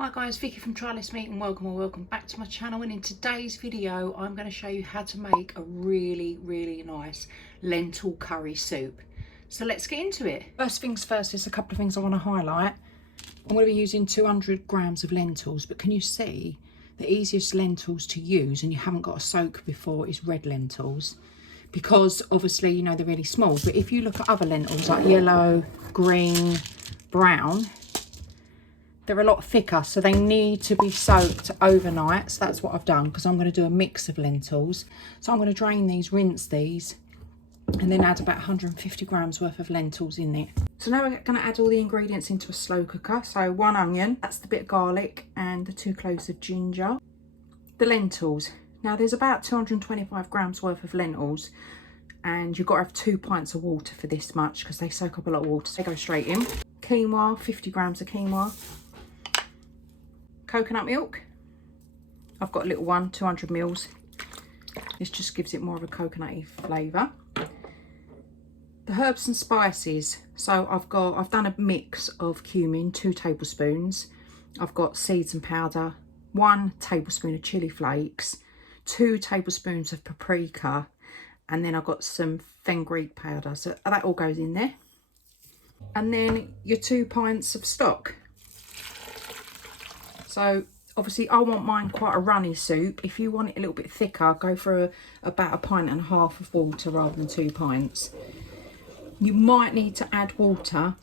Hi guys, Vicky from Try Less Meat and welcome back to my channel. And in today's video I'm going to show you how to make a really nice lentil curry soup. So let's get into it. First things first, there's a couple of things I want to highlight. I'm going to be using 200 grams of lentils, but can you see the easiest lentils to use and you haven't got to soak before is red lentils, because obviously you know they're really small. But if you look at other lentils like yellow, green, brown, they're a lot thicker, so they need to be soaked overnight. So that's what I've done, because I'm going to do a mix of lentils. So I'm going to drain these, rinse these, and then add about 150 grams worth of lentils in it. So now we're going to add all the ingredients into a slow cooker. So 1 onion, that's the bit of garlic, and the 2 cloves of ginger. The lentils. Now there's about 225 grams worth of lentils, and you've got to have 2 pints of water for this much, because they soak up a lot of water. So they go straight in. Quinoa, 50 grams of quinoa. Coconut milk, I've got a little one, 200 mils. This just gives it more of a coconutty flavour. The herbs and spices, so I've done a mix of cumin, 2 tablespoons. I've got seeds and powder, 1 tablespoon of chilli flakes, 2 tablespoons of paprika, and then I've got some fenugreek powder. So that all goes in there. And then your 2 pints of stock. So obviously I want mine quite a runny soup. If you want it a little bit thicker, go for about 1.5 pints of water rather than 2 pints. You might need to add water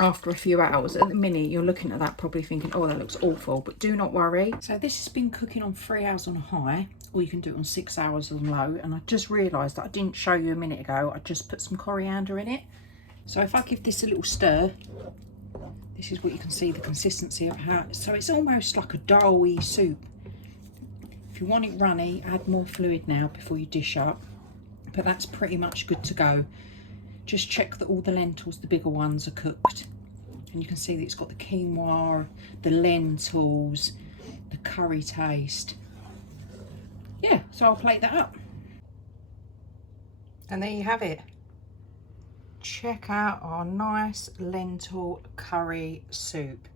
after a few hours. At the minute you're looking at that probably thinking, oh, that looks awful, but do not worry. So this has been cooking on 3 hours on high, or you can do it on 6 hours on low. And I just realised that I didn't show you a minute ago, I just put some coriander in it. So if I give this a little stir, this is what you can see, the consistency of how, so it's almost like a doughy soup. If you want it runny, add more fluid now before you dish up, but that's pretty much good to go. Just check that all the lentils, the bigger ones, are cooked. And you can see that it's got the quinoa, the lentils, the curry taste. Yeah, so I'll plate that up. And there you have it. Check out our nice lentil curry soup.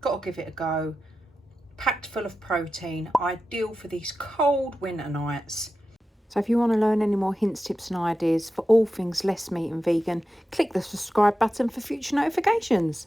Got to give it a go. Packed full of protein, ideal for these cold winter nights. So if you want to learn any more hints, tips and ideas for all things less meat and vegan, click the subscribe button for future notifications.